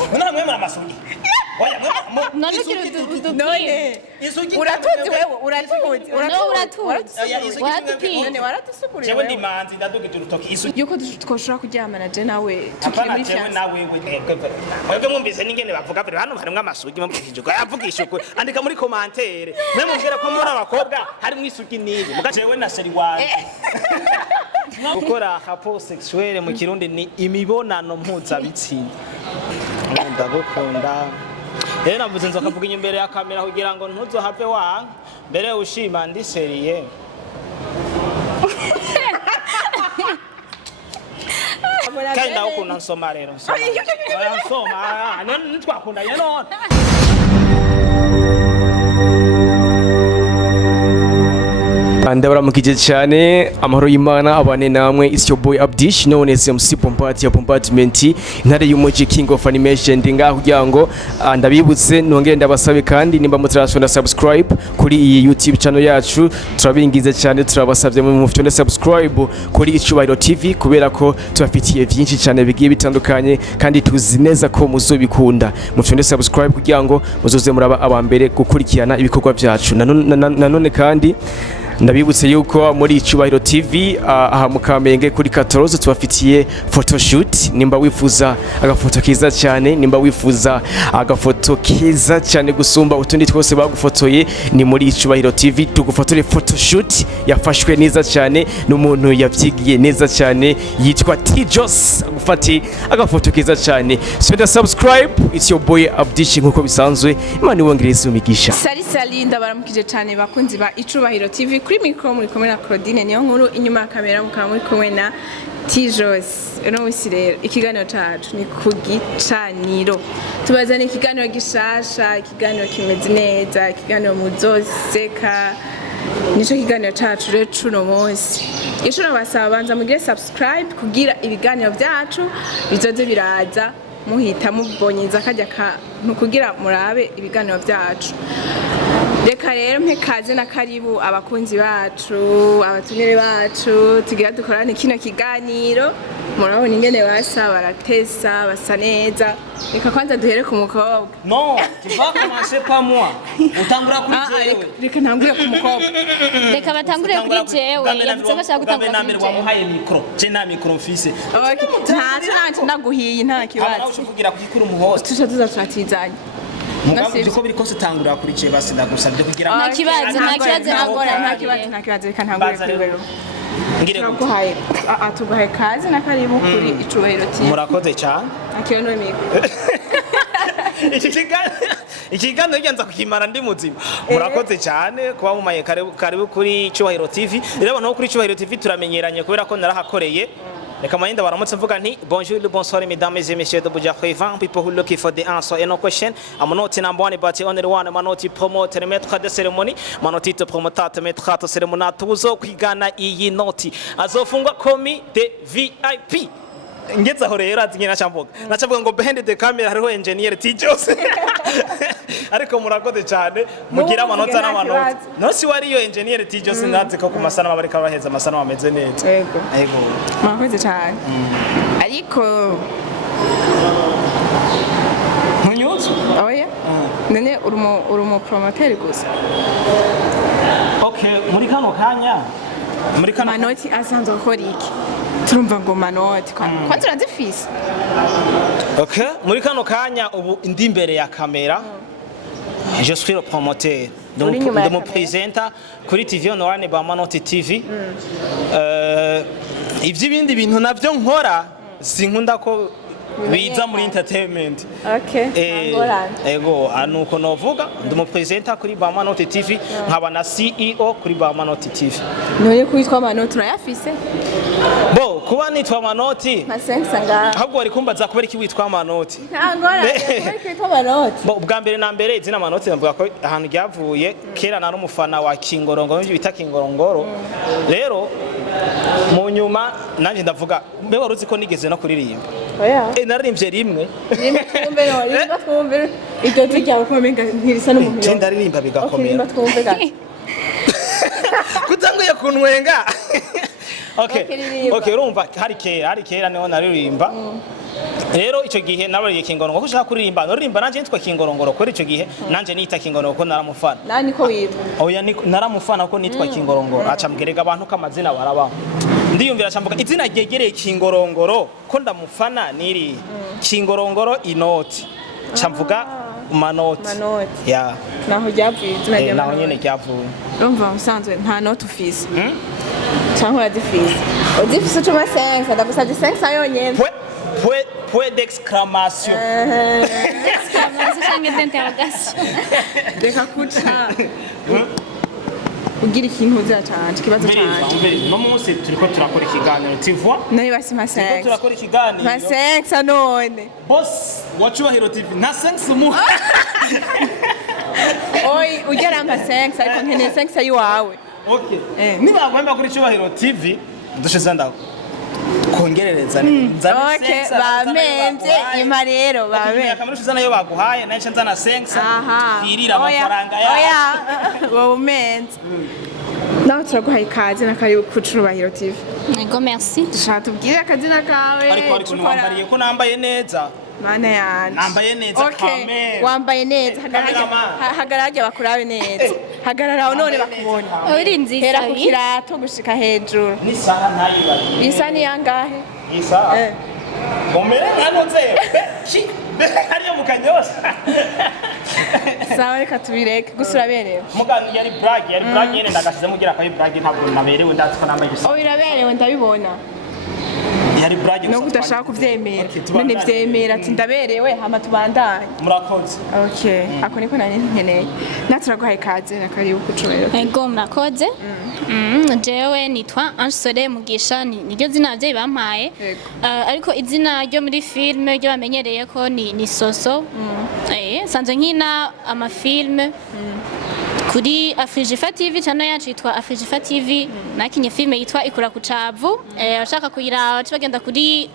Mwana mwema na masugi. Oya mwema. None uratuzi wewe uratuzi waratusukurira jewe ndi manzi ndadugije urutoki isugi yuko twoshora kuryamana je nawe tukiri muri jewe nawe mwebwe mwumvise n'ingene bavuga bari hano harimwe amasugi mubwije ko yavugisha uko andika muri commentaire mwe mumbwira ko muri abakobwa harimwe isugi nibi muga jewe na seri wanje gukora rapport sexuelle mu kirundi ni imibonano mpuzabitsina ndagukunda navuze nzokavuga imbere ya kamera kugira ngo ntuzohave wanga mbere ushima ndi seriye kandi nawe ukunda nsoma rero nsoma ntitwakundanye none ndabaramukije cyane amahoro y'Imana abane namwe is your boy Abdish known as MC Pompati ya Bombardment intare y'umuji king of animation ndinga kugira ngo ndabibutse nongere ndabasabe kandi nimba mutarashona subscribe kuri iyi YouTube channel yacu turabingize cyane turabasabye mu mufite subscribe kuri Icubahiro TV kubera ko tubafitiye byinshi cyane bigiye bitandukanye kandi tuzi neza ko muzobikunda mufite subscribe kugira ngo muzoze muraba abambere gukurikirana ibikorwa byacu nanone kandi ndabibutse yuko muri Icubahiro TV aha mu Kamenge kuri 14 tubafitiye photoshoot nimba wifuza agafoto kiza cyane nimba wifuza agafoto kiza cyane gusumba utundi twose bagufotoye ni muri Icubahiro TV tugufotore photoshoot yafashwe neza cyane n'umuntu yavyigiye neza cyane yitwa Tijos agufati agafoto kiza cyane so subscribe it's your boy Abdish nkuko bisanzwe Imana iwongereze umigisha sali ndabaramukije cyane bakunzi ba Icubahiro TV kuri mikro muri kumwe na Claudine niyo nkuru inyuma ya kamera mukaba muri kumwe na Tijos no wisirero ikiganiro cacu ni kugicaniro tubazana ikiganiro gishasha ikiganiro kimeze neza ikiganiro muzoseka nico kiganiro cacu rero cuno munsi ishura basaba banza mugire subscribe kugira ibiganiro byacu bizoze biraza muhita mubonyeza kajya kugira murabe ibiganiro byacu reka rero mpekaze na karibu abakunzi bacu abatumire bacu tugira dukorane kino kiganiro murabona ingene basa baratesa basa neza reka kwanza duhere ku mukobwa non tu vas commencer par moi utangura kuri jewe reka ntangure ku mukobwa reka batangure kuri jewe yavuze ko ashaka gutangura kuri jewe wamuhaye micro je na micro mfise okay nta naguhiye nta kibazo aho ushukugira kugikura umuhozo tuza turatizanye mugambo ko biri kose tangura kuri je basi ndagusabye kugira nta kibazo nta kibazo reka ntangure kuri wewe ngire guhaye tugahe kazi na karibu kuri Icubahiro TV murakoze cyane akiyo no miko ikiganiro ngenza kukimara ndi muzima murakoze cyane kuba mumaye karibu kuri Icubahiro TV rero no kuri Icubahiro TV turamenyeranye kubera ko narahakoreye reka mayinda baramutse mvuga nti bonjour bonsoir mesdames et messieurs de Buja Khaivan people who looking for the answer and no question I'm not number one but only one I'm not promoter maître de cérémonie I'm not promoteur maître de cérémonie tuzo kwigana iyi noti azofungwa komi de VIP ngeze aho rero azinye nacavuga ngo behind the camera hariho engineer Tijos ariko murakoze cyane mugira amanota n'amanota no si wari yo engineer Tijos ndazi ko ku masana bari kabaheza amasana ameze neza yego murakoze cyane ariko munyuzo oya none urumo promoter gusa okay muri kano kanya muri kano manoti asanzwe akora iki turumva ngo manoti kwanza urazifise okay muri kano kanya ubu ndi imbere ya kamera je suis le promoteur donc de mon présenter kuri TV online ba Manoti TV ivy'ibindi bintu navyo nkora sinkunda ko biza muri entertainment ego anuko novuga ndi mu presenter kuri ba Manoti TV nkaba na CEO kuri ba Manoti TV none kwitwa Manoti urayafise bo kuba nitwa Manoti masensa nga ahubwo wari kumbaza kubera iki witwa Manoti ntangora kwitwa Manoti bo ubwa mbere na mbere izina Manoti navuga ko ahantu ryavuye kera nari umufana wa Kingorongoro n'ibyo bita Kingorongoro rero mu nyuma nanje ndavuga mbe waruzi ko nigeze no kuririmba oya naririmbye rimwe twumve ibyo tujya kumenga ntirisa n'umuhiro ndaririmba bigakomera okay twumve gato kutanguye kunwenga okay urumva hari kera niho naririmba rero icyo gihe naroriye kingorongoro ko ushaka kuririmba noririmba nanje nitwa kingorongoro ko icyo gihe nanje nita kingorongoro ko naramufana nani ko witwa oya naramufana ko nitwa kingorongoro aca mbwirega abantu ko amazina barabaho ndiyumvira cyambuka izina ryegereye kingorongoro ko ndamufana niri kingorongoro inoti camvuga manoti ya naho ryavuye izina rya naho nyene ryavuye urumva musanzwe nta note ufise cyangwa uradifise udifise utuma 5 ndagusabye 5 yonyene point d'exclamation exclamation cyangwa d'interrogation reka kuca ugira ikintu uzacanje kibazo canje no munsi turiko turakora ikiganiro tivwa nayo basi ma 5 turiko turakora ikiganiro ma 5 none boss wacubahiro TV na 5 mu Oi, ugera mpa 5 ariko nkeneye 5 yiwawe. Okay. Niba gwamba kuri Cyubahiro TV ndushize ndaho. Kongerereza nzana 5. Okay, bamenze ima rero babe. Akamarushize nayo baguhaye nayo nzana 5. Kirira amafaranga ya. Oya. Wowe umenze. Nawe turaguhaye ikaze na kari ku Cyubahiro TV. Ego merci. Dushaka tubwire akazina kawe. Ariko nambariye ko nambaye neza. Mana yanje. Nambaye neza kamera. Wambaye neza hagarage bakurabe neza. Hagarara none bakubona. Uri nziza. Hera ku kirato gushika hejuru. Ni saha ntayibaye. Isa ni yangahe? Isa. Bomere nanoze. Hariyo mukanyosha. Sawa reka tubireke gusura berewe. Muganga yari brag nyene ndagashize mugira akayi brag ntabwo naberewe ndazi ko nambaye gusa. Oh biraberewe ndabibona. Yari brag no kudashaka kuvyemera. None vyemera ati ndaberewe hama tubandanye. Murakoze. Okay. Ako niko nani nkeneye. Naturaguhaye kaze na karibu kucubahiro. Ego murakoze. Jewe nitwa Ansole Mugisha niryo zina abavyeyi bampaye. Ariko izina ryo muri filme ryo bamenyereye ko ni Soso. Sanze nkina amafilme kuri Afrijifa TV channel yacu yitwa Afrijifa TV nakinye filme yitwa Ikura ku Cavu abashaka kuyiraba bagenda kuri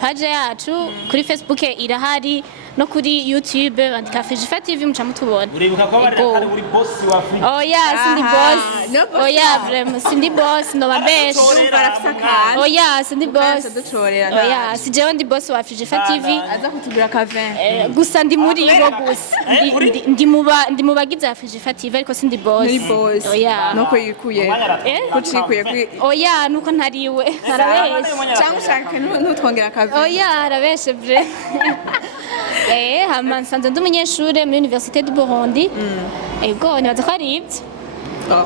page yacu kuri Facebook irahari no kuri YouTube bandika Afrijifa TV muca mutubona uribuka ko bari uri boss wa Afrika oya sindi boss oya vraiment sindi boss no babesha oya sindi boss oya si jewe ndi boss wa Afrijifa TV aza kutubira ka 20 gusa ndi muri bo gusa ndi mubagize Afrijifa TV ariko sindi boss oya nuko yikuye kucikuye oya nuko ntariwe arabesha cyangwa ushaka ntutwongera ka 20 oya arabesha bre hama nsanze ndi umunyeshure muri Université du Burundi ego nibaza ko ari ibyo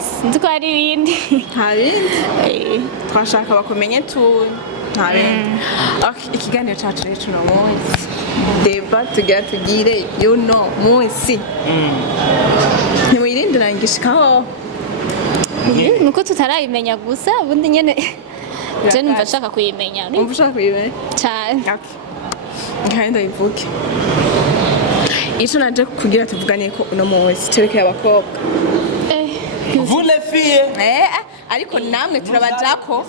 sinzi ko ari ibindi nta bindi twashaka bakumenye tu nta bindi ikiganiro cyacu rero uno munsi deba tugira tugire yuno munsi ntiwirinde urangishikaho nuko tutarayimenya gusa ubundi nyene je numva nshaka kuyimenya umva ushaka kuyimenya cyane kandi ndayivuge icyo naje kugira tuvugane ko uno munsi cerekeye abakobwa vous les filles ariko namwe turabajako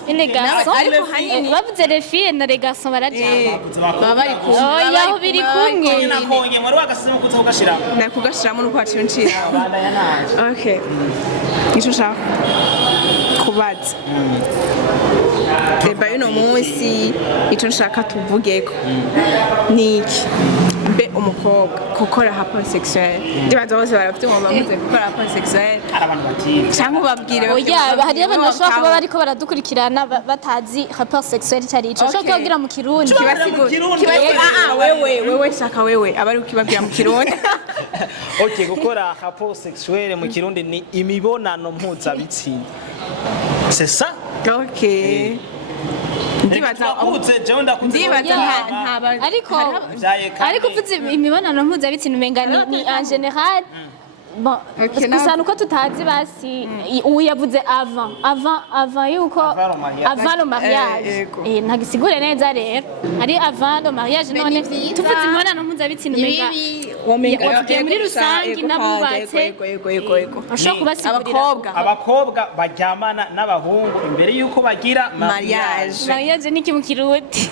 ariko hanini bavuze les filles na les garçons barajako baba bari kumwe oya aho biri kumwe nakonye muri wagasizemo kutugashira nakugashiramo nuko waciye uncira okay icyo ushaka kubaza deba y'uno munsi icyo nshaka tuvugeko ni iki mbe umukobwa gukora rapport sexuel ndibaza bose baravyumva bavuze gukora rapport sexuel abantu batiye cyangwa ubabwire oya hari abantu bashobora kuba bariko baradukurikirana batazi rapport sexuel cyari ico cyo kugira mu kirundi wewe shaka wewe abari ukibabwira mu kirundi okay gukora rapport sexuel mu kirundi ni imibonano mpuzabitsina c'est ça okay ndibaza ariko uvuze imibonano mpuzabitsina umenga ni en general bon gusa nuko tutazi basi uyavuze avant yuko avant le mariage ntagisigure neza rero ari avant le mariage none tuvuze imibonano mpuzabitsina umenga muri rusange nabubatse ashobora kubasigurira abakobwa baryamana n'abahungu imbere yuko bagira mariage niki mu kirundi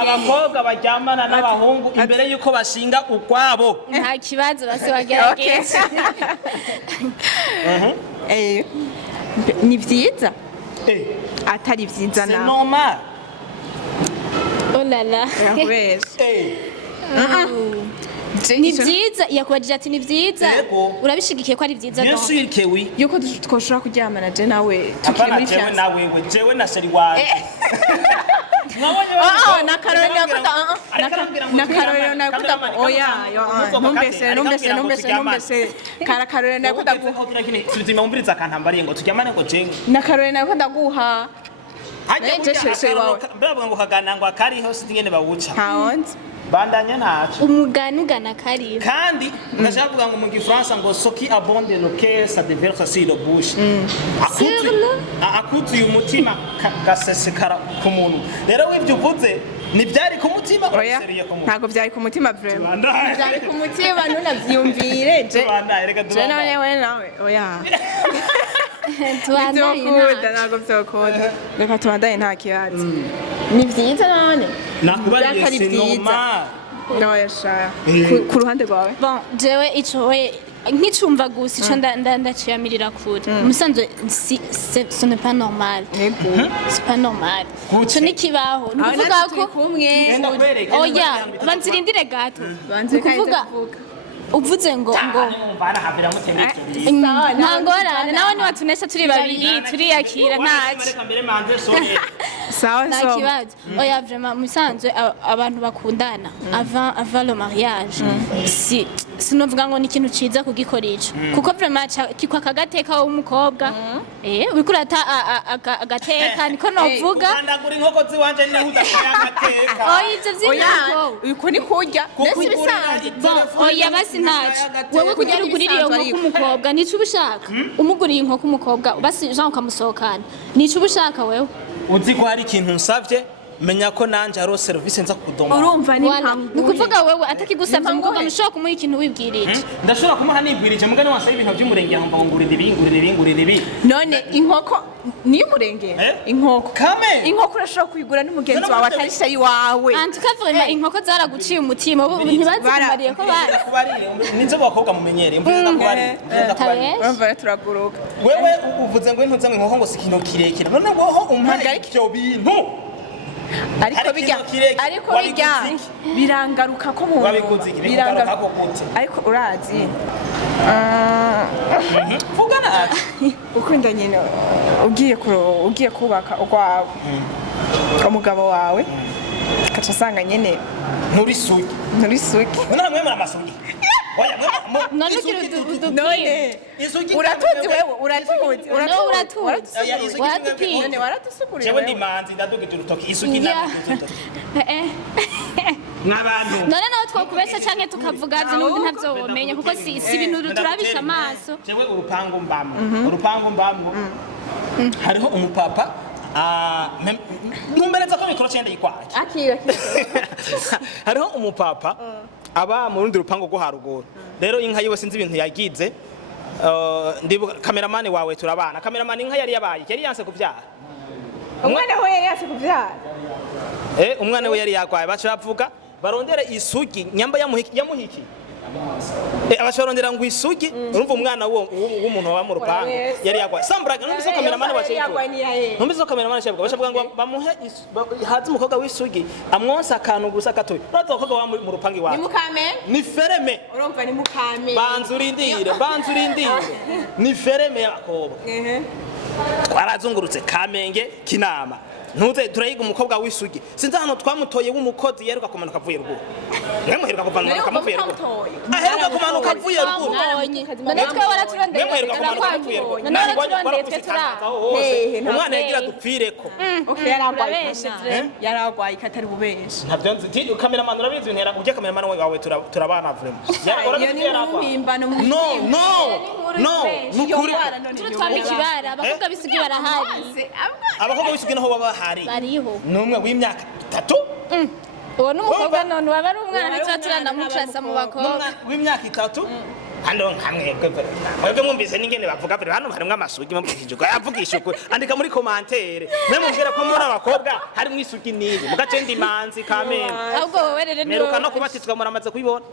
abakobwa baryamana n'abahungu imbere yuko bashinga urwabo nta kibazo basi wagerageza ni vyiza atari vyiza na normal oh la la yakubesha ni byiza yakubajije ati ni byiza Yego. urabishigikiye ko ari byiza bien donc sûr que oui yuko twoshobora kuryamana je nawe tukiri apana muri jewe fiance nawe jewe na sheri wawe mwabonye na Karoli nakuta na Karoli nakuta oya numbese Karoli nakuta tuzimumbiriza akantambariye ngo tujyamane ngo jenga na Karoli nakuta guha hajya je sheri wawe mbere ngo kagana ngo akariho sitingene bawuca ntawonzi bandanya ntaco umugani ugana kariho kandi ndashaka kuvuga ngo mu gifaransa ngo soki abonde le cœur ça déverse sur le bouche akutuye umutima gasesekara ku muntu rero w'ibyo uvuze ntibyari ku mutima oya uraseriye ku muntu ntago byari ku mutima vraiment Bandaye. byari ku mutima ntunavyumvire je Bandaye, reka je tubandanye. nawe nawe oya tubandanye ntibyokunda ntago byokunda reka tubandanye nta kibazo ni byiza none nakubariye Byakari c'est byiza. normal noya sha ku ruhande rwawe bon jewe ico we nkicumva gusa ico ndaciyamirira kure umusanzwe ce n'est pas normal yego c'est pas normal Gute? ico ni kibaho ni aho ukuvuga natwe ko turi kumwe Genda kwereke, oya genda kwereke. banzirindire gato banze ni ukuvuga uvuze ngo Mbana havira mutembere nta ngorane nawe niwatunesha turi babiri turiyakira ntaki reka mbere manze soye sawa nta sawa kibazo oya vraiment musanzwe abantu bakundana avant le mariage si sinovuga ngo ni ikintu ciza kugikora ico kuko vraiment kikwa kagateka w'umukobwa uriko urata agateka niko novuga ukandagura inkoko ziwanje niho udakora agateka oya ivyo vy'intako uko ni kurya mbese bisanzwe oya basi ntacyo wowe kugira ugurire iyo nkoko umukobwa nico uba ushaka umuguriye inkoko umukobwa basi jean ukamusohokana nico uba ushaka wewe uzi ko hari ikintu nsavye menya ko nanje hariho serivisi nza kudoma urumva ni Wala, ni ukuvuga wewe atakigusaba umukobwa mushobora kumuha ikintu wibwirije ndashobora kumuha nibwirije mugani wasaba ibintu by'umurengera ngo ngurire ibi none inkoko niyo umurengera inkoko kame inkoko urashobora kuyigura n'umugenzi wawe atari sheri wawe en tout cas vraiment inkoko zaraguciye umutima ubu ntibazikumariye ko bari nizo bakobwa mumenyereye mvuze ndakubarira Tabesh. urumva turaguruka wewe uvuze ngo intuze ngo inkoko ngo si ikintu kirekire none ngo ho umpaye ibyo bintu ariko bijya ariko bijya birangaruka ko mu wabiguze iki birangaruka ko gute ariko urazi vugana ukunda nyine ugiye kubaka urwawe umugabo wawe akaca asanga nyine nturi sugi nturi sugi none mwemera amasugi oya none ugira none isugi uratuzi wewe uratuzi no uratuzi waratupira none waratusuguriye jewe ndi manzi ndadugije urutoki isugi ndadututoki n'abantu none nawe twakubesha canke tukavuga vyo n'ubundi ntavyo womenya kuko si ibintu turabisha amaso jewe urupangu mbamo hariho umupapa ntumbereza ko mikoro cyenda yikwaje akira hariho umupapa aba mu rundi rupangu rwo haruguru rero inka yiwe sinzi ibintu yagize ndibuka kameramani wawe turabana kameramani inka yari yabaye yari yanse kuvyara umwana we yari yase kuvyara umwana we yari yagwaye baca bavuga barondera isugi nyamba yamuhiki abashorondera ngo isugi urumva umwana w'umuntu wa mu rupangu yari yagwaye sambraga numvise kameramani wacu numvise kameramani wacu bavuga ngo bamuhe hazi umukobwa w'isugi amwonsa akantu gusa gatoya uraza umukobwa wa mu rupangu iwacu ni mukame ni fereme urumva ni mukame banza urindire ni fereme y'abakobwa twarazungurutse Kamenge Kinama ntuze turayiga umukobwa w'isugi sinzi hano twamutoye w'umukozi yeruka kumanuka avuye ruguru mwemuheruka kumanuka avuye ruguru aheruka kumanuka avuye ruguru none twe waraturondeye mwemuheruka kumanuka avuye ruguru none waraturondeye twe turi umwana yagira dupfireko yaragwaye katari bubesha ntabyo nzi kameramani urabizi ntera ujye kameramani wawe turabana vraiment no nukuri twamba ikibara abakobwa b'isugi barahari abakobwa w'isugi naho baba bahari bariho numwe w'imyaka 3 uwo n'umukobwa none waba ari umwana ntitwa turanamucasa mu bakobwa w'imyaka 3 hano nkamwe mwebwe mwumvise n'ingene bavuga vero hano harimwe amasugi mubwishije ko yavugisha ukuri andika muri commentaire mwe mumbwira ko muri abakobwa harimwe isugi nibi mugace ndi manzi Kamenge ahubwo wowe rero ni meruka no kubatizwa muramaze kubibona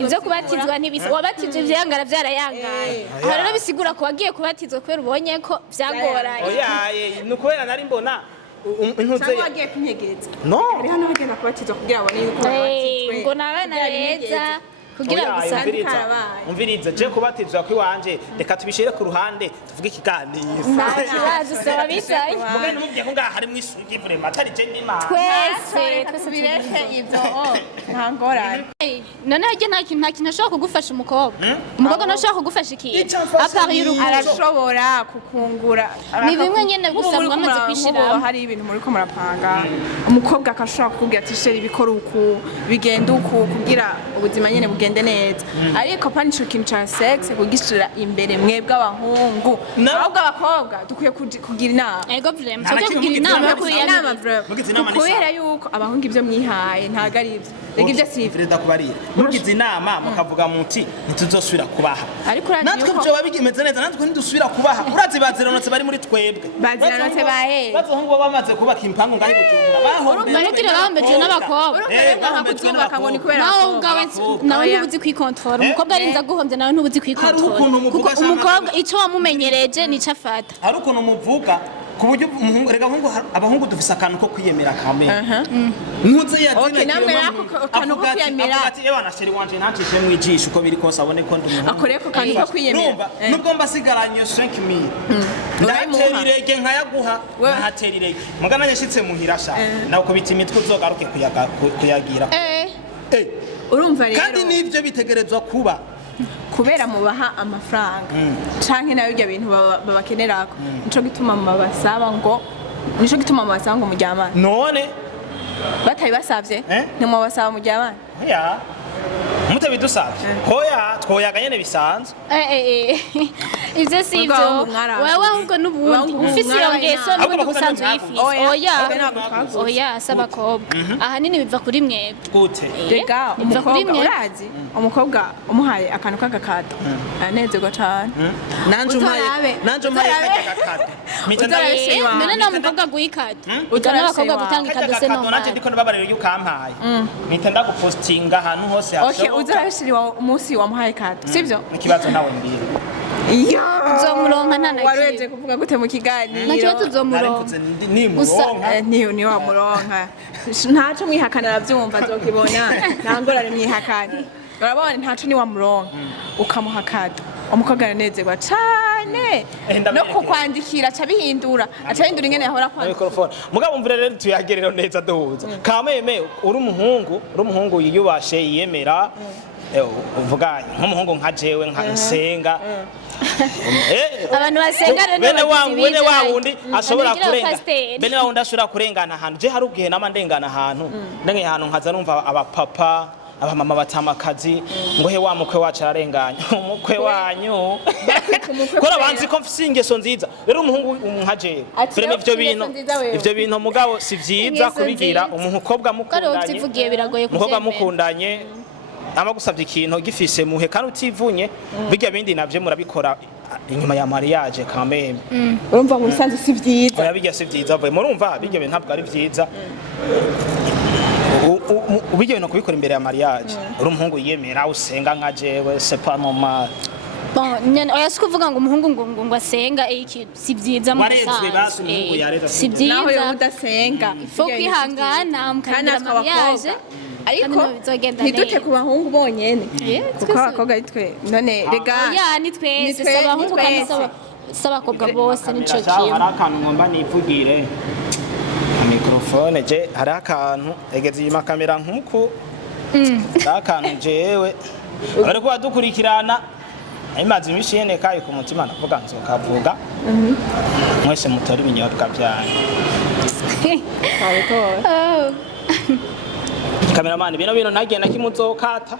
ivyo kubatizwa ntibisi wabatije ivyangara vyarayangaye aha rero bisigura ko wagiye kubatizwa kubera ubonye ko vyagoranye oya nukubera nari mbona intuze cyangwa wagiye kunyegeza no hari hano bagenda kubatizwa kugira abone yuko babatizwe ngo nabana beza kugira gusa umviriza je kubatizwa kwiwanje reka tubishire ku ruhande tuvuge ikiganiro kibazo saba bicaye muge numubye ko ngaha harimo isugi vraiment atari je ndima twese bireke ibyo nta ngorane none harya nta kintu ashobora kugufasha umukobwa ntashobora kugufasha ikintu apari y'urukundo arashobora kukungura ni bimwe nyene gusa mwamaze kwishira hari ibintu muri ko murapanga umukobwa akashobora kukubwira ati sheri bikora uku bigenda uku kugira ubuzima nyene bugende neza ariko pani ico kintu ca sex kugishira imbere mwebwe abahungu ahubwo abakobwa dukwiye kugira inama ego vraiment cyo kugira inama kubera yuko abahungu ibyo mwihaye ntago ari ibyo rega ibyo si Freda kubarira mugize inama mukavuga muti ntituzosubira kubaha ariko natwe byo babigimeze neza natwe ntidusubira kubaha urazi baziranotse bari muri twebwe baziranotse bahe bazahungu bamaze kubaka impangu ngaho gutumbura bahombe baretire bahombeje n'abakobwa bakuzubaka ngo ni kubera nawe ubwawe nawe ntubuzi kwikontorora umukobwa arinza guhombye nawe ntubuzi kwikontorora kuko umukobwa icyo wamumenyereje nico afata hari ukuntu muvuga ku buryo rega abahungu dufise akantu ko kwiyemera kamera ntuze okay namwe nako kantu ko kwiyemera ati ewa na sheri wanje ntacishe mu ijisho uko biri kose abone ko ndi umuntu akore ko kantu ko kwiyemera nubwo mbasigaranye 5000 ndatera irege nkayaguha ntatera irege mugana nyashitse muhirasha nawe ko biti imitwe uzogaruke kuyagira urumva rero kandi nivyo bitegerezwa kuba kubera mubaha amafaranga canke nayo ibyo bintu babakenerako nico gituma mubasaba ngo muryamane none batayi basavye ntimubasaba muryamane ya mute bidusavye hoya twoyaga nyene bisanzwe ivyo si ivyo wewe ahubwo n'ubundi ufise iyo ngeso n'ubundi gusanzwe uyifise oya asaba abakobwa ahanini biva kuri mwebwe gute rega umukobwa urazi umukobwa umuhaye akantu k'agakado anezerwa cane nanje umpaye kagakado none na umukobwa guha ikado utana abakobwa gutanga ikado se no nanje ndiko nababarira yuko ampaye mpita ndagupostinga ahantu hose okay uzarashira umunsi wamuhaye kado sivyo ikibazo nawe mbira uzomuronka nta wareje kuvuga gute mu kiganiro nacyo tuzomuronka ni wamuronka ntaco mwihakana aravyumva azokibona ntangorane mwihakana urabona ntaco ni wamuronka ukamuha kado umukobwa aranezerwa cane no kukwandikira aca bihindura ingene yahora kwandika mugabo mvire rero tuyagerero neza duhuza kameme uri umuhungu yiyubashe yiyemera uvuga nk'umuhungu nka jewe nka nsenga abantu basenga rero bene wa wundi ashobora kurengana ahantu je hari ubwihe nama ndengana ahantu ndenge ahantu nkaza numva abapapa abamama batamakazi ngo he wa mukwe wacu ararenganya umukwe wanyu kora banzi ko mfise ingeso nziza rero umuhungu nka jewe bireme ivyo bintu mugabo si vyiza kubigira umukobwa mukundanye ama gusabye ikintu gifise muhe kandi utivunye bijya bindi navyo murabikora inyuma ya mariage kameme urumva mu bisanzwe si vyiza oya bijya si vyiza vuye murumva bijya bintu ntabwo ari vyiza bijya bintu kubikora imbere ya mariage uri umuhungu yemera usenga nka jewe c'est pas normal oya si kuvuga ngo umuhungu ngo asenga si vyiza mu bisanzwe si vyiza naho yo udasenga fo kwihangana mukagira mariage ariko ntidute ku bahungu bonyene kuko abakobwa ari twe none rega oya ni twese si abahungu kandi si abakobwa bose nico kimwe hari akantu ngomba nivugire mikrofone je hari akantu egeze iyi makamera nk'uku hari akantu jewe bari kuba dukurikirana imaze imishene kayi ku mutima navuga nzokavuga mwese mutori ibinyobwa byanyu Cameraman bino nagenda kimuzokata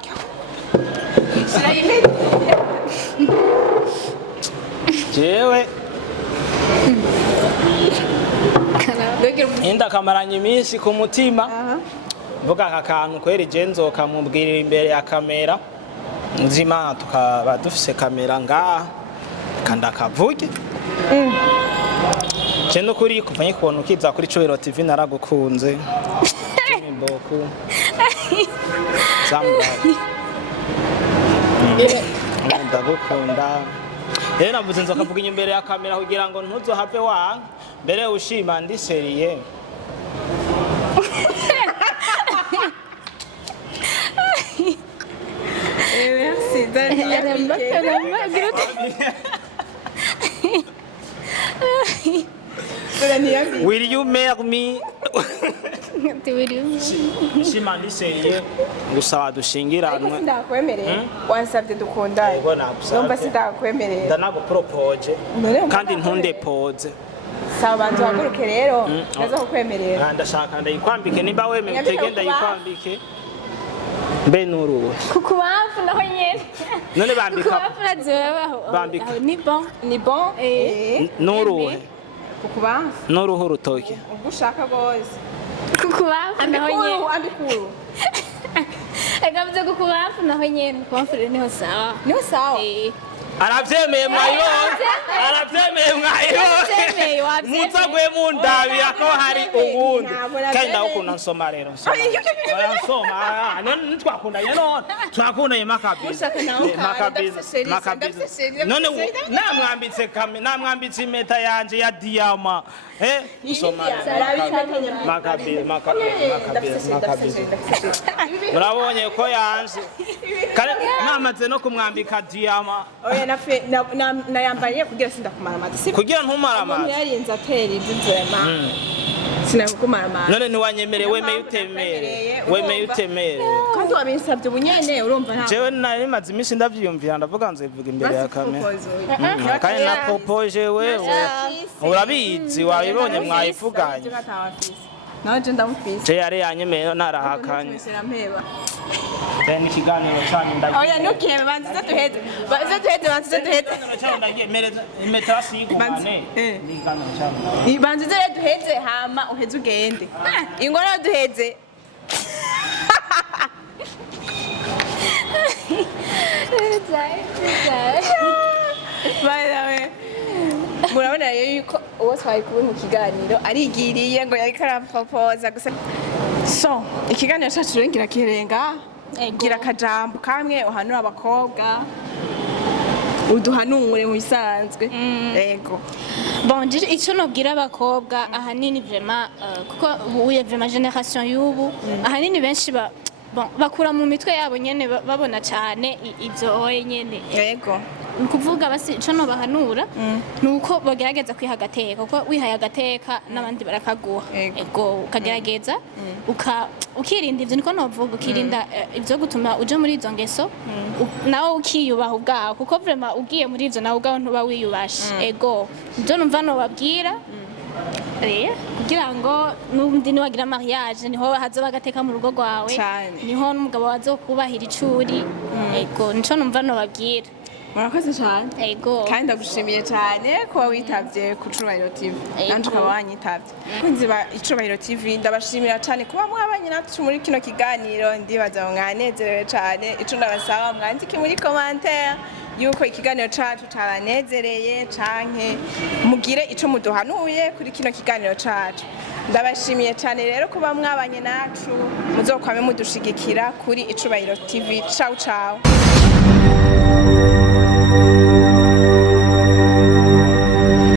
jewe inda kamaranye iminsi ku mutima vuga aka kantu kweri je nzoka mubwirira imbere ya kamera nzima tukaba dufise kamera ngaha kanda kavuge Chendo kuri kupanye kubona ukiza kuri Cobero TV naragukunze Mboku Zamba ndagukunda rero navuze nzokavuga imbere ya kamera kugira ngo ntuzohave wanga mbere ushima ndi seriye. Merci, Will you marry me? Tubiri. Shima ndi seriye gusaba dushingiranwe. Ndakwemereye. Wansabye dukundane. Yego nagusabye. Numva sindakwemereye. Ndanagupropoje kandi ntundepoze. Sawa bantu haguruke rero nazo kukwemerera. Ndashaka ndayikwambike nimba wemeye utegenda yikwambike. Mbe nuruwe. Kukubafu naho nyene. None bambika. Kukubafu nazobaho. Bambika. Ni bon. Ni bon? Nuruwe. Kukubafu. Nuruhu rutoke. Ubwo ushaka gose. Kukubafu naho nyene. Ambikuru. Akavuze kukubafu naho nyene. Kukubafu niho sawa. Niho sawa. Aravyemeye mwayibonye. Aravyemeye mwayibonye. Mutagwe mundabira ko hari ubundi. Kandi nawe ukunda nsoma rero. Nsoma. None twakundanye none. Twakundanye makabiza. Makabiza. None namwambitse impeta yanje ya diama. Nsoma. Makabiza. Murabonye ko yanje. Kandi namaze no kumwambika diama. Nayambariye kugira sindakumaramaza. Kugira ntumaramaza. Yarinze atera iby'inzema. Sinakumaramaza. None ntiwanyemere wemeye utemere. Wemeye utemere. Kandi wabinsabye ubunyene urumva nta. Jewe nari maze iminsi ndavyiyumvira ndavuga nzivuga imbere ya kamera. Kandi na propose wewe. Urabizi wabibonye mwayivuganye. Naje ndamufise. Je yari yanyemeye narahakanye. Then ikiganiro cyanyu ndagiye. Oya ntukebe banzize duheze. Banzize duheze. Impeta sigumane. Ikiganiro cyanyu. Banzize duheze hama uheze ugende. Ingoro duheze. Bawe. Murabona rero yuko uwo twari kubona mu kiganiro arigiriye ngo yari karapropoza gusa. So, ikiganiro cyacu rero kirenga. Gira akajambo kamwe uhanura abakobwa uduhanure mu bisanzwe. Yego. Bon, icyo nobwira abakobwa ahanini vraiment kuko uye vraiment generation y'ubu ahanini benshi bakura mu mitwe yabo nyene babona cyane ibyo nyene. Yego. Kuvuga basi icyo nobahanura nuko bagerageza kwiha agateka kuko wihaye agateka n'abandi barakaguha. Ego ukagerageza ukirinda ivyo niko novuga ukirinda ivyo gutuma uje muri izo ngeso nawe ukiyubaha ubwawe kuko vraiment ugiye muri izo nawe ubwawe ntuba wiyubashe. Ego ibyo numva nobabwira kugira ngo n'ubundi niwagira mariage niho haza bagateka mu rugo rwawe niho n'umugabo wazokubahira icuri. Ego nico numva nobabwira. Murakoze cyane. Ego. Kandi ndagushimiye cyane kuba witavye ku Icubahiro TV. Nanje ukaba wanyitavye. Kunzi ba Icubahiro TV ndabashimira cyane kuba mwabanye natwe muri kino kiganiro ndibaza mwanezerewe cyane. Ico ndabasaba mwandike muri commentaire yuko ikiganiro cacu cabanezereye canke mugire ico muduhanuye kuri kino kiganiro cacu. Ndabashimiye cyane rero kuba mwabanye nacu muzokwame mudushigikira kuri Icubahiro TV. Ciao ciao.